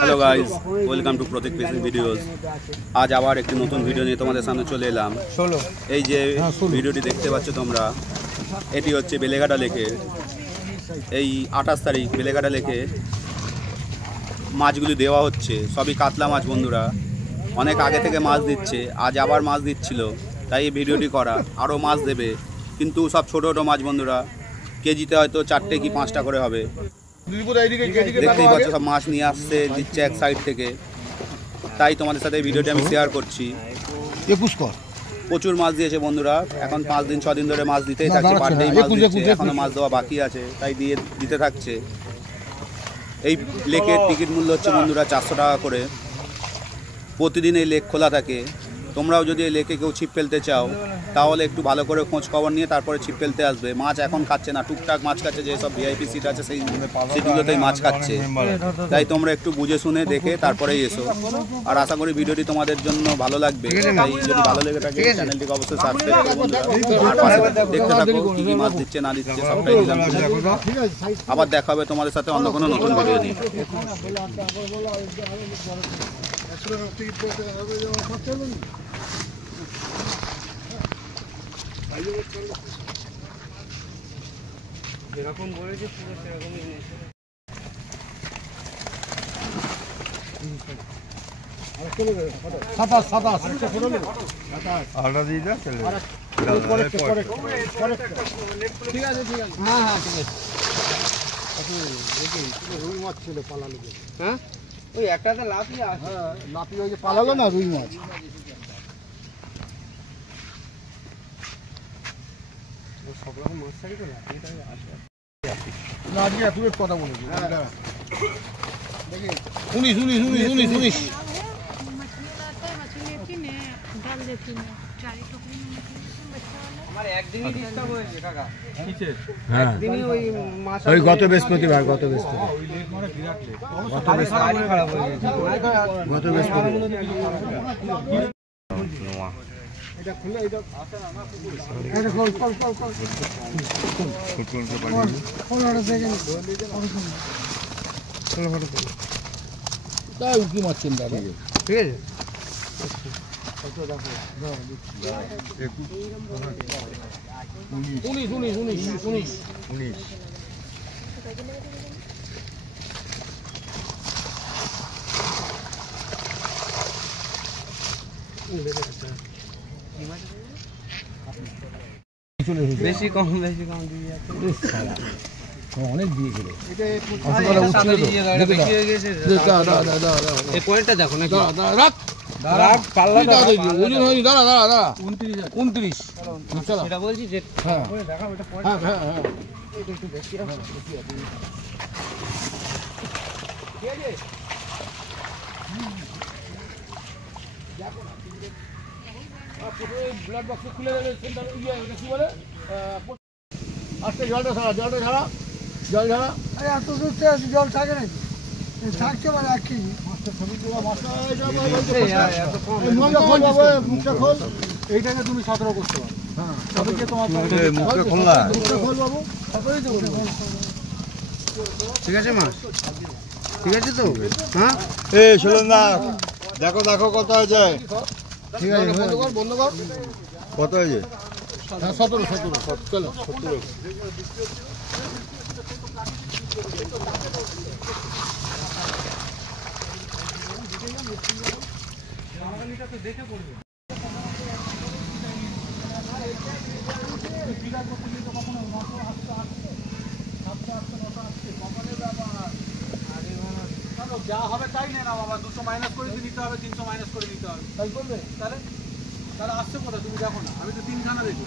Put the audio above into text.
Hello guys, welcome to Pratik fishing videos. আজ আবার একটি নতুন ভিডিও নিয়ে তোমাদের সামনে চলে এলাম। এই যে ভিডিওটি দেখতে পাচ্ছ তোমরা, এটি হচ্ছে বেলেঘাটা লেকে। এই 28 তারিখ বেলেঘাটা লেকে মাছগুলি দেওয়া হচ্ছে, সবই কাতলা মাছ বন্ধুরা। অনেক আগে থেকে মাছ দিচ্ছে, আজ আবার মাছ দিচ্ছিল, তাই এই ভিডিওটি করা। আরও মাছ দেবে, কিন্তু সব ছোটো ছোটো মাছ বন্ধুরা, কেজিতে হয়তো 4টে কি 5টা করে হবে। দেখতেই পাচ্ছ সব মাছ নিয়ে আসছে, দিচ্ছে এক সাইড থেকে। তাই তোমাদের সাথে এই ভিডিওটি আমি শেয়ার করছি। প্রচুর মাছ দিয়েছে বন্ধুরা, এখন 5 দিন 6 দিন ধরে মাছ দিতেই থাকছে, পার ডে মাছ দিচ্ছে। এখনো মাছ দেওয়া বাকি আছে, তাই দিতে থাকছে। এই লেকের টিকিট মূল্য হচ্ছে বন্ধুরা 400 টাকা করে। প্রতিদিন এই লেক খোলা থাকে। তোমরাও যদি এই লেকে কেউ ছিপ ফেলতে চাও, তাহলে একটু ভালো করে খোঁজ খবর নিয়ে তারপরে ছিপ ফেলতে আসবে। মাছ এখন খাচ্ছে না, টুকটাক মাছ খাচ্ছে, যেসব ভিআইপি সিট আছে সেই সিটগুলোতেই মাছ খাচ্ছে। তাই তোমরা একটু বুঝে শুনে দেখে তারপরেই এসো। আর আশা করি ভিডিওটি তোমাদের জন্য ভালো লাগবে। তাই যদি ভালো লেগে থাকে চ্যানেলটিকে অবশ্যই সাবস্ক্রাইব করুন। দেখতে থাকো কী কী মাছ দিচ্ছে না দিচ্ছে, সবটাই দিলাম। আবার দেখা হবে তোমাদের সাথে অন্য কোনো নতুন ভিডিও নিয়ে। যেরকম বলেছে পুরো সেরকমই রুই মাছ ছিল পালালো। হ্যাঁ, ওই একটাতে লাফিয়ে আছে, লাফিয়ে ওই যে পালালো না রুই মাছ। সব রকম মাছ থাকি তো আজকে এত কথা বলেছি। 19 আমার একদিনই ডিস্টার্ব হয়েছে কাকা। একদিনই ওই মাছ ওই গত বৃহস্পতিবার গত বৃহস্পতিবার এটা খুলে এটা এটা খোল তাই উকি মারছেন দাদা, ঠিক আছে। উনিশ বেশি কম দিয়ে যাচ্ছে, অনেক দিয়েছিল। পয়েন্টটা দেখো নাকি, সেটা বলছি যে ব্লাড বক্স খুলে কি বলে আজকে জলটা ছাড়া জল ছাড়া। এত দূর থেকে জল থাকে নাকি? থাকছে মানে 1 কেজি। মুখটা খোল, এইটাকে তুমি 17 করতে পারো। হ্যাঁ, মুখটা খোল বাবু, ঠিক আছে মাছ, ঠিক আছে তো। হ্যাঁ, এই শুনুন না, দেখো কত হয়েছে। ঠিক আছে, বন্ধ কর। কত হয়েছে? 17 চলো 17। দেখে পড়বে যা হবে তাই নেই না বাবা। 200 মাইনাস করে নিতে হবে, 300 মাইনাস করে নিতে হবে, তাই করবে। তাহলে আসছে কোথায় তুমি দেখো না, আমি তো 3খানা দেখি।